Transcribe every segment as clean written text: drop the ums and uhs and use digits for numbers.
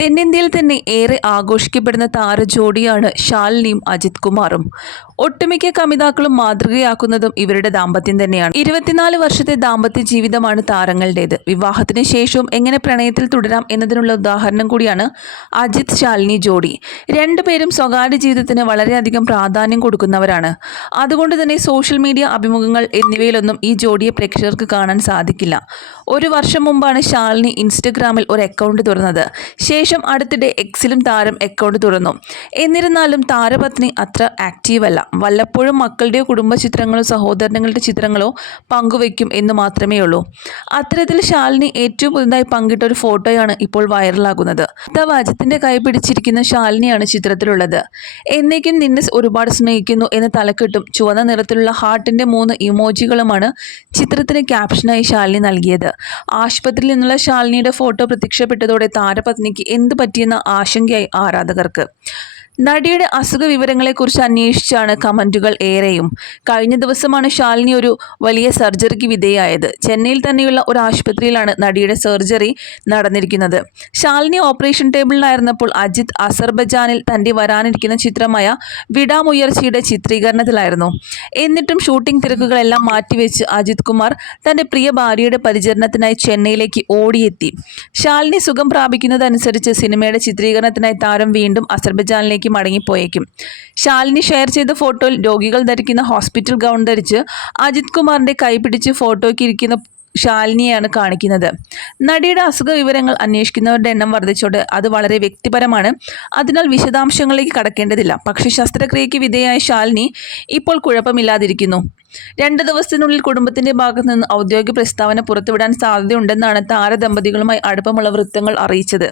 തെന്നിന്ത്യയിൽ തന്നെ ഏറെ ആഘോഷിക്കപ്പെടുന്ന താരജോഡിയാണ് ശാലിനിയും അജിത് കുമാറും. ഒട്ടുമിക്ക കമിതാക്കളും മാതൃകയാക്കുന്നതും ഇവരുടെ ദാമ്പത്യം തന്നെയാണ്. 24 വർഷത്തെ ദാമ്പത്യ ജീവിതമാണ് താരങ്ങളുടേത്. വിവാഹത്തിന് ശേഷവും എങ്ങനെ പ്രണയത്തിൽ തുടരാം എന്നതിനുള്ള ഉദാഹരണം കൂടിയാണ് അജിത് ശാലിനി ജോഡി. രണ്ടുപേരും സ്വകാര്യ ജീവിതത്തിന് വളരെയധികം പ്രാധാന്യം കൊടുക്കുന്നവരാണ്. അതുകൊണ്ട് തന്നെ സോഷ്യൽ മീഡിയ അഭിമുഖങ്ങൾ എന്നിവയിലൊന്നും ഈ ജോഡിയെ പ്രേക്ഷകർക്ക് കാണാൻ സാധിക്കില്ല. ഒരു വർഷം മുമ്പാണ് ശാലിനി ഇൻസ്റ്റഗ്രാമിൽ ഒരു അക്കൗണ്ട് തുറന്നത്. ശേഷം അടുത്തിടെ എക്സിലും താരം അക്കൗണ്ട് തുറന്നു. എന്നിരുന്നാലും താരപത്നി അത്ര ആക്റ്റീവ് അല്ല. വല്ലപ്പോഴും മക്കളുടെയോ കുടുംബ ചിത്രങ്ങളോ സഹോദരങ്ങളുടെ ചിത്രങ്ങളോ പങ്കുവയ്ക്കും എന്ന് മാത്രമേ ഉള്ളൂ. അത്തരത്തിൽ ശാലിനി ഏറ്റവും പുതുതായി പങ്കിട്ട ഒരു ഫോട്ടോയാണ് ഇപ്പോൾ വൈറലാകുന്നത്. അജിത്തിന്റെ കൈ പിടിച്ചിരിക്കുന്ന ശാലിനിയാണ് ചിത്രത്തിലുള്ളത്. എന്നേക്കും നിന്നെ ഒരുപാട് സ്നേഹിക്കുന്നു എന്ന തലക്കെട്ടും ചുവന്ന നിറത്തിലുള്ള ഹാർട്ടിന്റെ 3 ഇമോജികളുമാണ് ചിത്രത്തിന് ക്യാപ്ഷനായി ശാലിനി നൽകിയത്. ആശുപത്രിയിൽ നിന്നുള്ള ശാലിനിയുടെ ഫോട്ടോ പ്രത്യക്ഷപ്പെട്ടതോടെ താരപത്നിക്ക് എന്ത് പറ്റിയെന്ന ആശങ്കയായി ആരാധകർക്ക്. നടിയുടെ അസുഖ വിവരങ്ങളെക്കുറിച്ച് അന്വേഷിച്ചാണ് കമന്റുകൾ ഏറെയും. കഴിഞ്ഞ ദിവസമാണ് ശാലിനി ഒരു വലിയ സർജറിക്ക് വിധേയായത്. ചെന്നൈയിൽ തന്നെയുള്ള ഒരു ആശുപത്രിയിലാണ് നടിയുടെ സർജറി നടന്നിരിക്കുന്നത്. ശാലിനി ഓപ്പറേഷൻ ടേബിളിലായിരുന്നപ്പോൾ അജിത് അസർബൈജാനിൽ തന്റെ വരാനിരിക്കുന്ന ചിത്രമായ വിടാമുയർച്ചയുടെ ചിത്രീകരണത്തിലായിരുന്നു. എന്നിട്ടും ഷൂട്ടിംഗ് തിരക്കുകളെല്ലാം മാറ്റിവെച്ച് അജിത് കുമാർ തന്റെ പ്രിയ ഭാര്യയുടെ പരിചരണത്തിനായി ചെന്നൈയിലേക്ക് ഓടിയെത്തി. ശാലിനി സുഖം പ്രാപിക്കുന്നതനുസരിച്ച് സിനിമയുടെ ചിത്രീകരണത്തിനായി താരം വീണ്ടും അസർബൈജാനിലേക്ക് മടങ്ങിപ്പോയേക്കും. ശാലിനി ഷെയർ ചെയ്ത ഫോട്ടോയിൽ രോഗികൾ ധരിക്കുന്ന ഹോസ്പിറ്റൽ ഗൗൺ ധരിച്ച് അജിത് കുമാറിന്റെ കൈപിടിച്ച് ഫോട്ടോയ്ക്ക് ഇരിക്കുന്ന ശാലിനിയാണ് കാണിക്കുന്നത്. നടിയുടെ അസുഖ വിവരങ്ങൾ അന്വേഷിക്കുന്നവരുടെ എണ്ണം വർദ്ധിച്ചോടെ അത് വളരെ വ്യക്തിപരമാണ്. അതിനാൽ വിശദാംശങ്ങളിലേക്ക് കടക്കേണ്ടതില്ല. പക്ഷേ ശസ്ത്രക്രിയയ്ക്ക് വിധേയായ ശാലിനി ഇപ്പോൾ കുഴപ്പമില്ലാതിരിക്കുന്നു. 2 ദിവസത്തിനുള്ളിൽ കുടുംബത്തിന്റെ ഭാഗത്ത് നിന്ന് ഔദ്യോഗിക പ്രസ്താവന പുറത്തുവിടാൻ സാധ്യതയുണ്ടെന്നാണ് താരദമ്പതികളുമായി അടുപ്പമുള്ള വൃത്തങ്ങൾ അറിയിച്ചത്.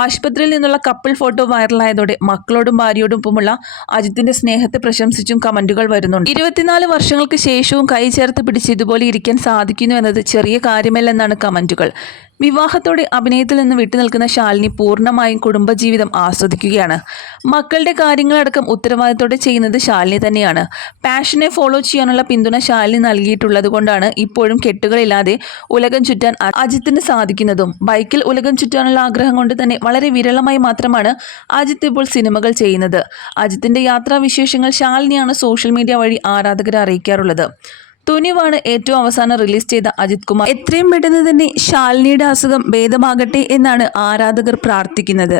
ആശുപത്രിയിൽ നിന്നുള്ള കപ്പിൾ ഫോട്ടോ വൈറലായതോടെ മക്കളോടും ഭാര്യയോടൊപ്പമുള്ള അജിത്തിന്റെ സ്നേഹത്തെ പ്രശംസിച്ചും കമന്റുകൾ വരുന്നുണ്ട്. 24 വർഷങ്ങൾക്ക് ശേഷവും കൈ ചേർത്ത് പിടിച്ച് ഇതുപോലെ ഇരിക്കാൻ സാധിക്കുന്നു എന്നത് ചെറിയ കാര്യമല്ലെന്നാണ് കമന്റുകൾ. വിവാഹത്തോടെ അഭിനയത്തിൽ നിന്ന് വിട്ടുനിൽക്കുന്ന ശാലിനി പൂർണ്ണമായും കുടുംബജീവിതം ആസ്വദിക്കുകയാണ്. മക്കളുടെ കാര്യങ്ങളടക്കം ഉത്തരവാദിത്തോടെ ചെയ്യുന്നത് ശാലിനി തന്നെയാണ്. പാഷനെ ഫോളോ ചെയ്യാനുള്ള പിന്തുണ ശാലിനി നൽകിയിട്ടുള്ളത് കൊണ്ടാണ് ഇപ്പോഴും കെട്ടുകളില്ലാതെ ഉലകം ചുറ്റാൻ അജിത്തിന് സാധിക്കുന്നതും. ബൈക്കിൽ ഉലകം ചുറ്റാനുള്ള ആഗ്രഹം കൊണ്ട് തന്നെ വളരെ വിരളമായി മാത്രമാണ് അജിത്ത് ഇപ്പോൾ സിനിമകൾ ചെയ്യുന്നത്. അജിത്തിന്റെ യാത്രാവിശേഷങ്ങൾ ശാലിനിയാണ് സോഷ്യൽ മീഡിയ വഴി ആരാധകരെ അറിയിക്കാറുള്ളത്. തുനിവാണ് ഏറ്റവും അവസാനം റിലീസ് ചെയ്ത അജിത് കുമാർ. എത്രയും പെട്ടെന്ന് തന്നെ ശാലിനിയുടെ അസുഖം ഭേദമാകട്ടെ എന്നാണ് ആരാധകർ പ്രാർത്ഥിക്കുന്നത്.